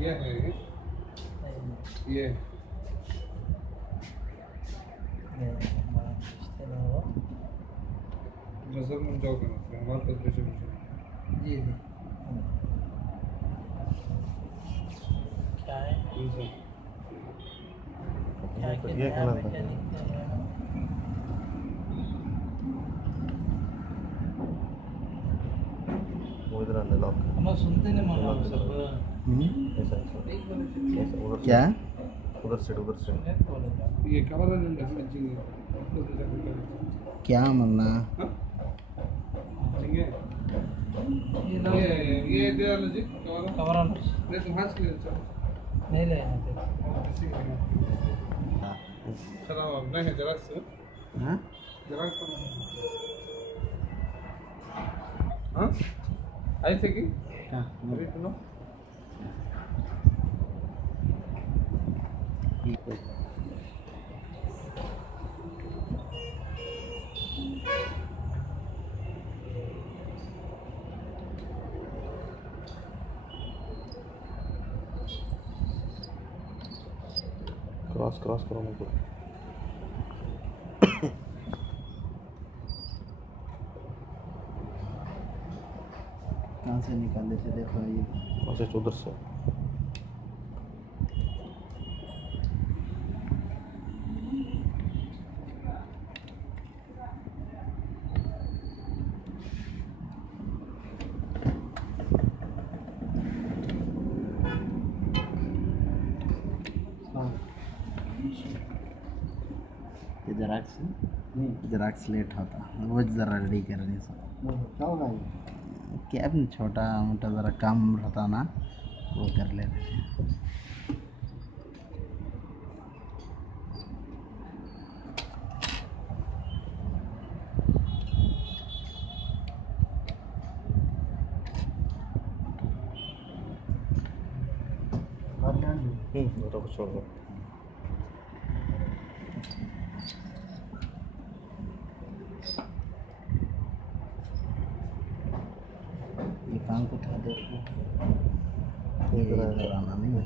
ये है ये नजर में जाओ करना हमारे पास पैसे जी जी क्या है क्या तो ये क्या खेला बेटे था दिखते हैं वो इधर आने लॉक हम सुनते नहीं मानो सब ऐसा ऐसा उधर क्या उधर से ये कवर है ना जी क्या मन्ना ये दे वाला जी कवर कवर ऑन ले तुम हाथ से ले चलो नहीं लेना चलो अब नहीं जरा से हाँ जरा हाँ ऐसे की क्या अभी सुनो क्रॉस करो मुझको कहाँ से निकाले थे देखो ये ऐसे उधर से जराक्स लेट होता वो ज़रा रेडी करने से क्या होगा क्या भी छोटा मोटा ज़रा काम रहता ना वो कर लेते थे तो छोड़ दो ये काम को उठा दे ये आना नहीं है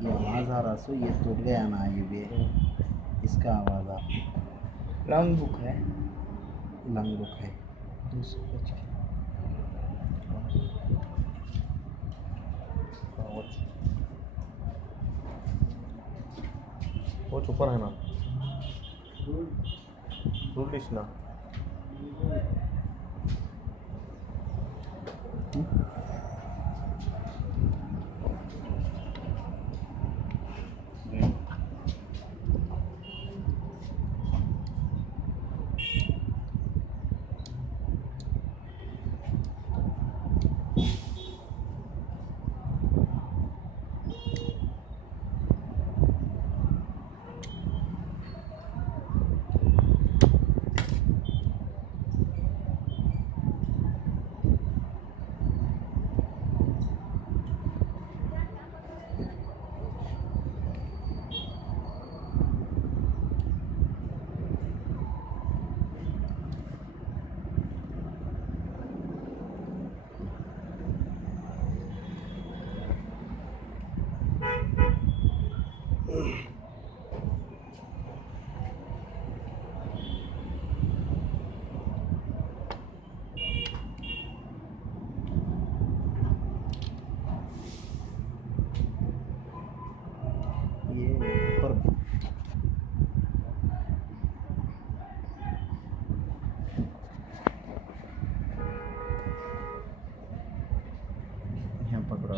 ये आवाज़ आ रहा सो ये टूट गया ना ये भी इसका आवाज़ आ लॉन्ग बुक है लंग बुक है 225 वो ऊपर है ना रूल ना ये ऊपर यहाँ पकड़ो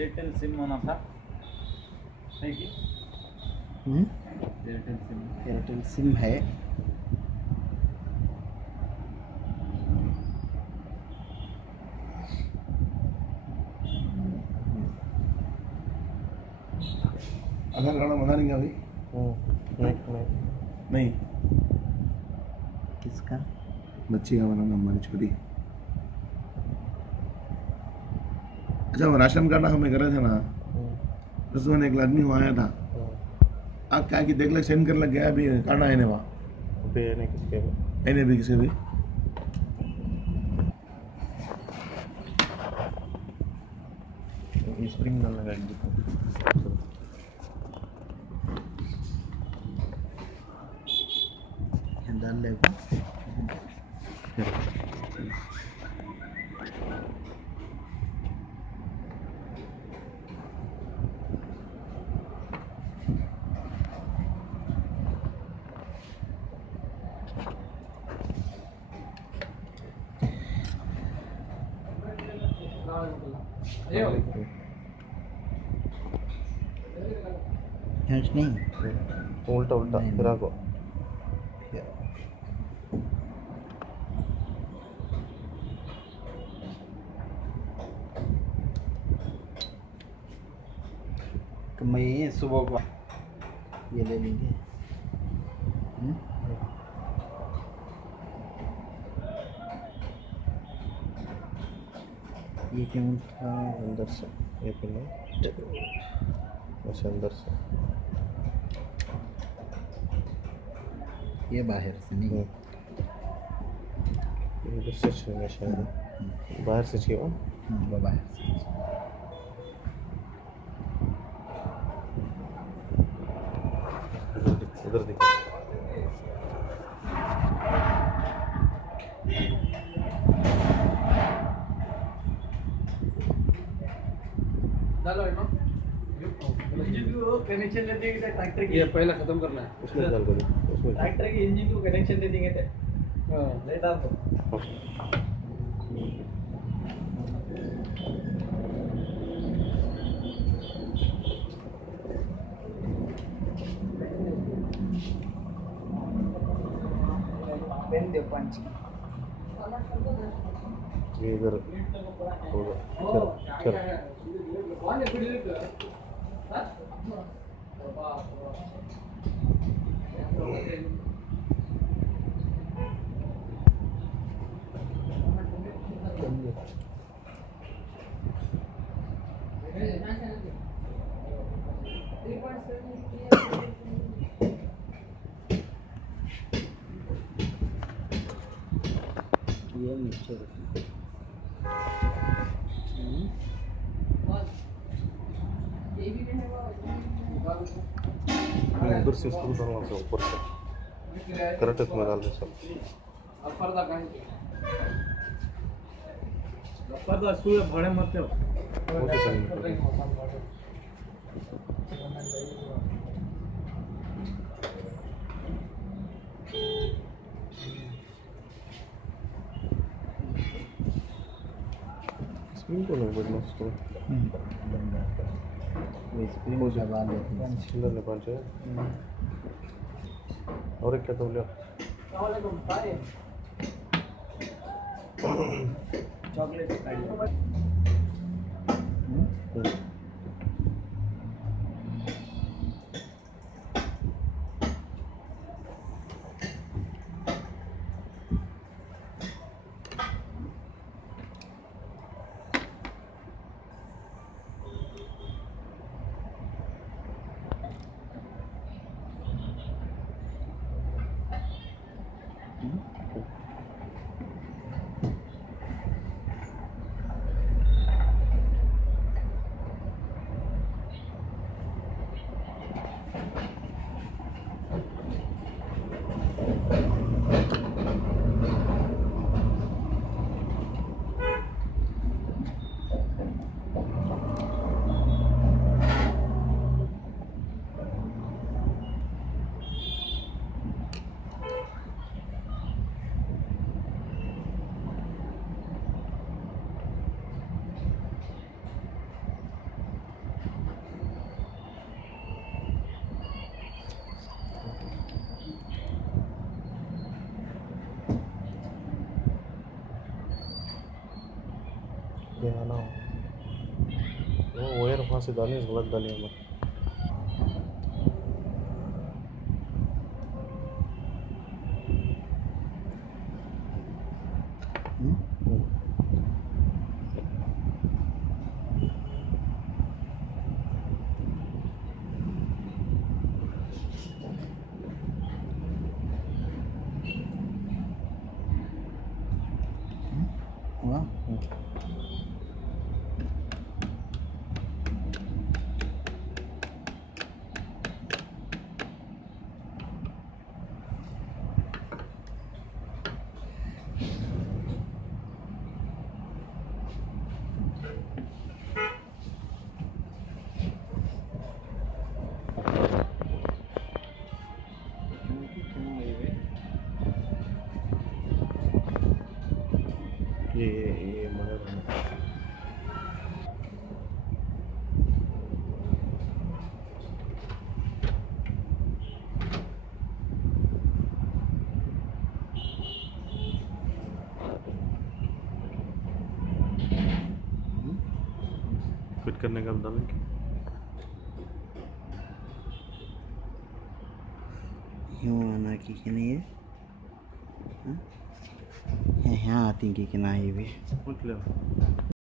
एयरटेल सिम होना था एयरटेल सिम है। आधार कार्ड बना लेंगे अभी? नहीं नहीं, किसका? बच्ची का बनाना, हमारी छोटी। अच्छा, वो राशन कार्ड हमें करे थे ना, उसमें एक आदमी वहाँ आया था। आप क्या कि देख ले, सेंड कर लग गया अभी कार्ड आए ने वहाँ पे नहीं किसके आए भी किसी भी। स्प्रिंग डालने का डाल लेगा। नहीं, उल्टा उल्टा नहीं, फिर आगो। तो मैं सुबह को ये ले लेंगे। ये क्यों था? अंदर से ये पिन ऐसे अंदर से ये बाहर से नहीं। इधर से चाहिए शायद, बाहर से चाहिए वो। वो बाहर से। उधर देखो। कनेक्शन दे देंगे ट्रैक्टर की। ये पहला खत्म करना है। उसमें डाल दो, उसमें ट्रैक्टर के इंजन को कनेक्शन दे देंगे थे। ले डाल दो। पेन दे पंच। ये इधर होगा। चल ये नीचे रखना। उधर से स्क्रू डालना से ऊपर से करेक्ट इसमें डाल दे सब। पर स्कूल में भाड़े मत हो। वो तो चाहिए। स्क्रीन को नहीं बढ़ना उसको। वो स्क्रीन दबा लेते हैं। अंदर ले पाँच है। और एक क्या तो लिया। चॉकलेट ये है ना वो वायर वहाँ से डालने गलत डाली हमें वाह ये मदद है फिट करने का डालेंगे यूँ आना कि नहीं है यहाँ आती कि ना ये भी मतलब